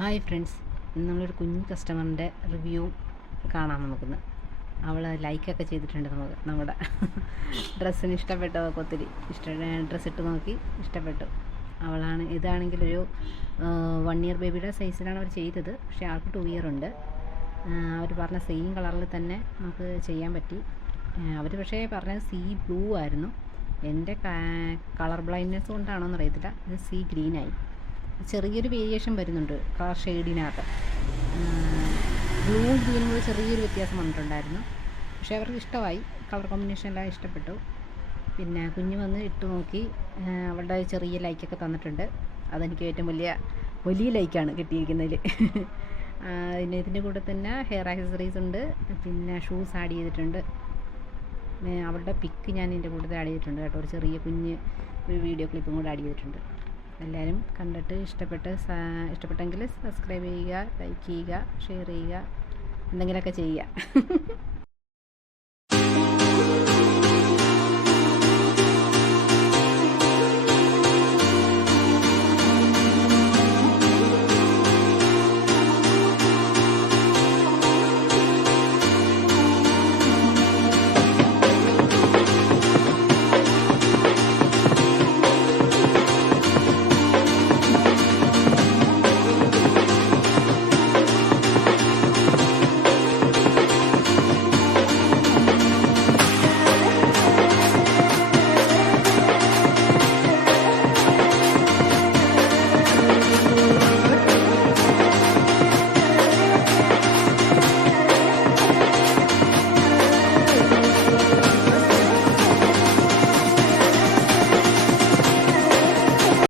Hi friends, ഇന്ന് നമ്മളൊരു കുഞ്ഞു കസ്റ്റമറിൻ്റെ റിവ്യൂ കാണാം. നമുക്കിന്ന് അവൾ ലൈക്കൊക്കെ ചെയ്തിട്ടുണ്ട്. നമ്മുടെ ഡ്രസ്സിന് ഇഷ്ടപ്പെട്ടു. അവൾക്ക് ഒത്തിരി ഡ്രസ്സ് ഇട്ട് നോക്കി ഇഷ്ടപ്പെട്ടു. ഇതാണെങ്കിലൊരു 1 ഇയർ ബേബിയുടെ സൈസിലാണ് അവർ ചെയ്തത്. പക്ഷേ ആൾക്ക് 2 ഇയർ ഉണ്ട്. അവർ പറഞ്ഞ സെയിം കളറിൽ തന്നെ നമുക്ക് ചെയ്യാൻ പറ്റി. അവർ പക്ഷേ പറഞ്ഞത് സീ ബ്ലൂ ആയിരുന്നു. എൻ്റെ കളർ ബ്ലൈൻഡ്നെസ് കൊണ്ടാണോ എന്നറിയത്തില്ല, ഇത് സീ ഗ്രീനായി. ചെറിയൊരു വേരിയേഷൻ വരുന്നുണ്ട് കളർ ഷെയ്ഡിനകത്ത്. ബ്ലൂ ഗ്രീനും കൂടി ചെറിയൊരു വ്യത്യാസം വന്നിട്ടുണ്ടായിരുന്നു. പക്ഷേ അവർക്ക് ഇഷ്ടമായി, കളർ കോമ്പിനേഷൻ എല്ലാം ഇഷ്ടപ്പെട്ടു. പിന്നെ കുഞ്ഞ് വന്ന് ഇട്ട് നോക്കി അവളുടെ ചെറിയ ലൈക്കൊക്കെ തന്നിട്ടുണ്ട്. അതെനിക്ക് ഏറ്റവും വലിയ ലൈക്കാണ് കിട്ടിയിരിക്കുന്നതിൽ. പിന്നെ ഇതിൻ്റെ കൂടെ തന്നെ ഹെയർ ആക്സസറീസ് ഉണ്ട്, പിന്നെ ഷൂസ് ആഡ് ചെയ്തിട്ടുണ്ട്. അവളുടെ പിക്ക് ഞാൻ ഇതിൻ്റെ കൂട്ടത്തിൽ ആഡ് ചെയ്തിട്ടുണ്ട് കേട്ടോ. ഒരു ചെറിയ ഒരു വീഡിയോ ക്ലിപ്പും കൂടെ ആഡ് ചെയ്തിട്ടുണ്ട്. എല്ലാവരും കണ്ടിട്ട് ഇഷ്ടപ്പെട്ടെങ്കിൽ സബ്സ്ക്രൈബ് ചെയ്യുക, ലൈക്ക് ചെയ്യുക, ഷെയർ ചെയ്യുക, എന്തെങ്കിലുമൊക്കെ ചെയ്യുക.